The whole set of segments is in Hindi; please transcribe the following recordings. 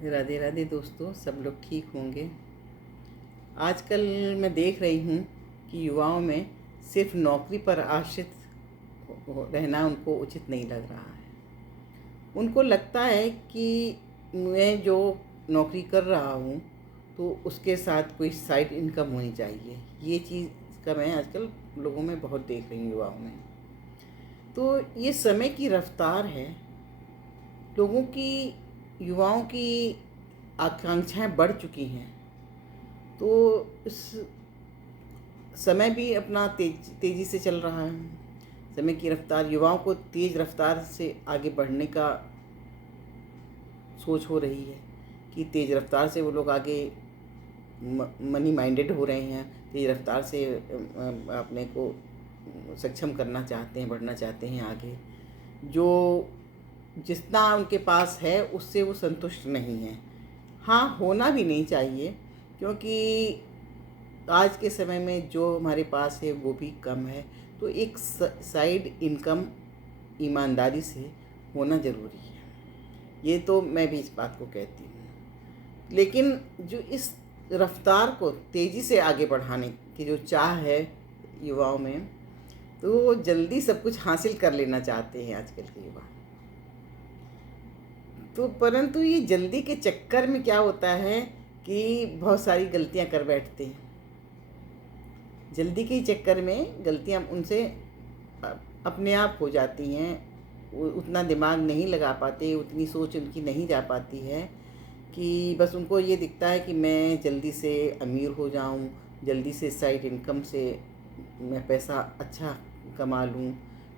राधे राधे दोस्तों, सब लोग ठीक होंगे। आजकल मैं देख रही हूँ कि युवाओं में सिर्फ नौकरी पर आश्रित रहना उनको उचित नहीं लग रहा है। उनको लगता है कि मैं जो नौकरी कर रहा हूँ तो उसके साथ कोई साइड इनकम होनी चाहिए। ये चीज़ का मैं आजकल लोगों में बहुत देख रही हूँ, युवाओं में। तो ये समय की रफ्तार है। लोगों की, युवाओं की आकांक्षाएं बढ़ चुकी हैं। तो इस समय भी अपना तेज़ी से चल रहा है। समय की रफ्तार युवाओं को तेज़ रफ्तार से आगे बढ़ने का सोच हो रही है कि तेज़ रफ्तार से वो लोग आगे मनी माइंडेड हो रहे हैं। तेज़ रफ्तार से अपने को सक्षम करना चाहते हैं, बढ़ना चाहते हैं आगे। जो जितना उनके पास है उससे वो संतुष्ट नहीं हैं। हाँ, होना भी नहीं चाहिए, क्योंकि आज के समय में जो हमारे पास है वो भी कम है। तो एक साइड इनकम ईमानदारी से होना ज़रूरी है। ये तो मैं भी इस बात को कहती हूँ। लेकिन जो इस रफ्तार को तेज़ी से आगे बढ़ाने की जो चाह है युवाओं में, तो वो जल्दी सब कुछ हासिल कर लेना चाहते हैं आजकल के युवा। तो परंतु ये जल्दी के चक्कर में क्या होता है कि बहुत सारी गलतियां कर बैठते हैं। जल्दी के चक्कर में गलतियां उनसे अपने आप हो जाती हैं। उतना दिमाग नहीं लगा पाते, उतनी सोच उनकी नहीं जा पाती है कि बस उनको ये दिखता है कि मैं जल्दी से अमीर हो जाऊं, जल्दी से साइड इनकम से मैं पैसा अच्छा कमा लूं।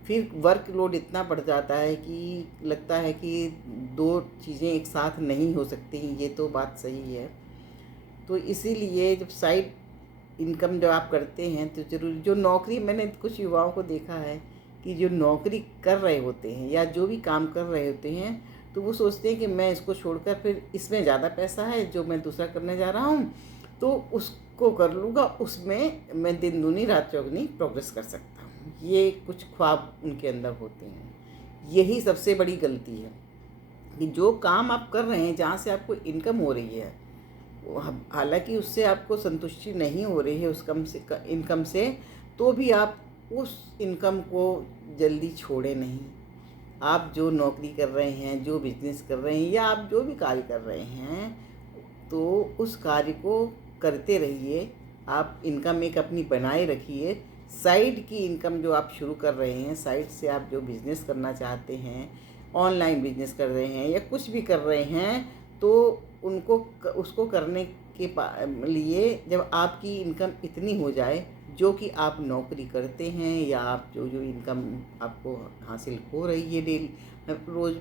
फिर वर्कलोड इतना बढ़ जाता है कि लगता है कि दो चीज़ें एक साथ नहीं हो सकती। ये तो बात सही है। तो इसीलिए जब साइड इनकम जब आप करते हैं तो ज़रूर, जो नौकरी, मैंने कुछ युवाओं को देखा है कि जो नौकरी कर रहे होते हैं या जो भी काम कर रहे होते हैं, तो वो सोचते हैं कि मैं इसको छोड़कर फिर इसमें ज़्यादा पैसा है जो मैं दूसरा करने जा रहा हूँ, तो उसको कर लूँगा, उसमें मैं दिन दूनी रात चौगुनी प्रोग्रेस कर सकता हूँ। ये कुछ ख्वाब उनके अंदर होते हैं। यही सबसे बड़ी गलती है कि जो काम आप कर रहे हैं, जहाँ से आपको इनकम हो रही है, हालांकि उससे आपको संतुष्टि नहीं हो रही है उस इनकम से, तो भी आप उस इनकम को जल्दी छोड़े नहीं। आप जो नौकरी कर रहे हैं, जो बिजनेस कर रहे हैं, या आप जो भी कार्य कर रहे हैं, तो उस कार्य को करते रहिए। आप इनकम एक अपनी बनाए रखिए। साइड की इनकम जो आप शुरू कर रहे हैं, साइड से आप जो बिज़नेस करना चाहते हैं, ऑनलाइन बिजनेस कर रहे हैं या कुछ भी कर रहे हैं, तो उनको उसको करने के लिए जब आपकी इनकम इतनी हो जाए जो कि आप नौकरी करते हैं, या आप जो जो इनकम आपको हासिल हो रही है डेली रोज़,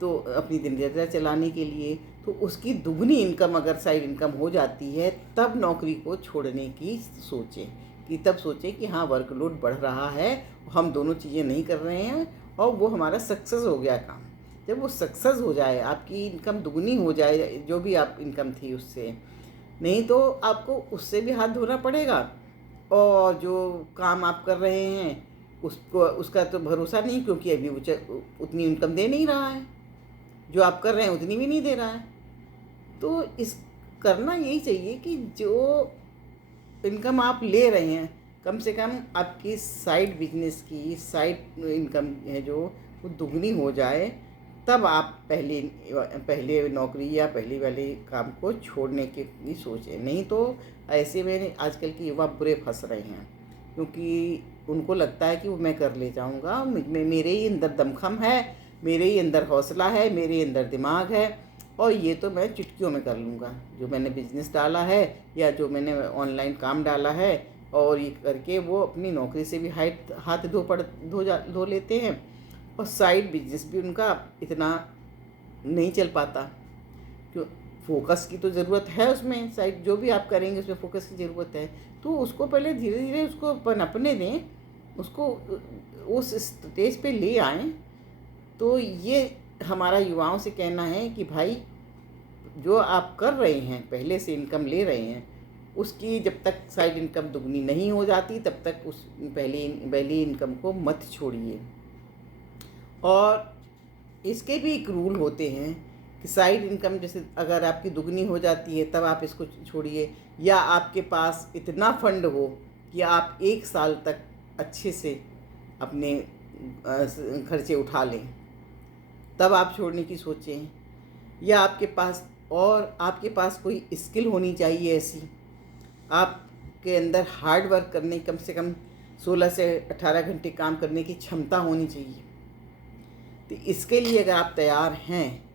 तो अपनी दिनचर्या चलाने के लिए, तो उसकी दुगनी इनकम अगर साइड इनकम हो जाती है, तब नौकरी को छोड़ने की सोचें। कि तब सोचें कि हाँ, वर्कलोड बढ़ रहा है, हम दोनों चीज़ें नहीं कर रहे हैं और वो हमारा सक्सेस हो गया काम। जब वो सक्सेस हो जाए, आपकी इनकम दुगनी हो जाए जो भी आप इनकम थी उससे, नहीं तो आपको उससे भी हाथ धोना पड़ेगा। और जो काम आप कर रहे हैं उसको, उसका तो भरोसा नहीं, क्योंकि अभी वो उतनी इनकम दे नहीं रहा है। जो आप कर रहे हैं उतनी भी नहीं दे रहा है। तो इस करना यही चाहिए कि जो इनकम आप ले रहे हैं, कम से कम आपकी साइड बिजनेस की साइड इनकम है जो, वो दुगनी हो जाए, तब आप पहले नौकरी या पहले वाले काम को छोड़ने की सोचें। नहीं तो ऐसे में आजकल के युवा बुरे फंस रहे हैं, क्योंकि उनको लगता है कि वो मैं कर ले जाऊँगा, मेरे ही अंदर दमखम है, मेरे ही अंदर हौसला है, मेरे अंदर दिमाग है, और ये तो मैं चुटकियों में कर लूँगा। जो मैंने बिजनेस डाला है या जो मैंने ऑनलाइन काम डाला है, और ये करके वो अपनी नौकरी से भी हाथ धो लेते हैं, और साइड बिजनेस भी उनका इतना नहीं चल पाता। क्यों? फोकस की तो ज़रूरत है उसमें, साइड जो भी आप करेंगे उसमें फोकस की ज़रूरत है। तो उसको पहले धीरे धीरे उसको पनपने दें, उसको उस स्टेज पे ले आएँ। तो ये हमारा युवाओं से कहना है कि भाई, जो आप कर रहे हैं, पहले से इनकम ले रहे हैं, उसकी जब तक साइड इनकम दुगनी नहीं हो जाती, तब तक उस पहली इनकम को मत छोड़िए। और इसके भी एक रूल होते हैं कि साइड इनकम जैसे अगर आपकी दुगनी हो जाती है तब आप इसको छोड़िए, या आपके पास इतना फंड हो कि आप 1 साल तक अच्छे से अपने खर्चे उठा लें, तब आप छोड़ने की सोचें। या आपके पास कोई स्किल होनी चाहिए ऐसी, आपके अंदर हार्ड वर्क करने, कम से कम 16 से 18 घंटे काम करने की क्षमता होनी चाहिए। तो इसके लिए अगर आप तैयार हैं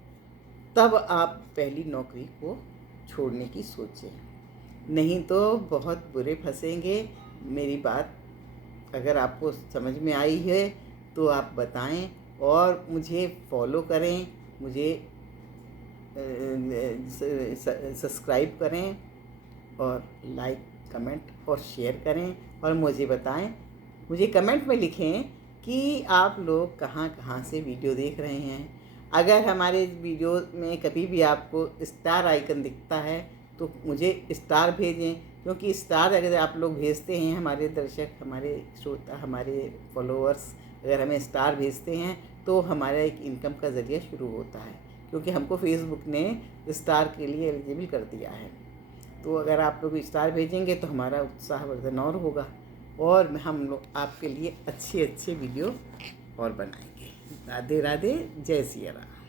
तब आप पहली नौकरी को छोड़ने की सोचें, नहीं तो बहुत बुरे फंसेंगे। मेरी बात अगर आपको समझ में आई है तो आप बताएं और मुझे फॉलो करें, मुझे सब्सक्राइब करें और लाइक, कमेंट और शेयर करें, और मुझे बताएं, मुझे कमेंट में लिखें कि आप लोग कहाँ कहाँ से वीडियो देख रहे हैं। अगर हमारे वीडियो में कभी भी आपको स्टार आइकन दिखता है तो मुझे स्टार भेजें, क्योंकि स्टार अगर आप लोग भेजते हैं, हमारे दर्शक, हमारे श्रोता, हमारे फॉलोअर्स अगर हमें स्टार भेजते हैं तो हमारा एक इनकम का ज़रिया शुरू होता है, क्योंकि हमको फेसबुक ने स्टार के लिए एलिजिबल कर दिया है। तो अगर आप लोग स्टार भेजेंगे तो हमारा उत्साहवर्धन और होगा, और हम लोग आपके लिए अच्छे अच्छे वीडियो और बनाएंगे। राधे राधे, जय सिया राम।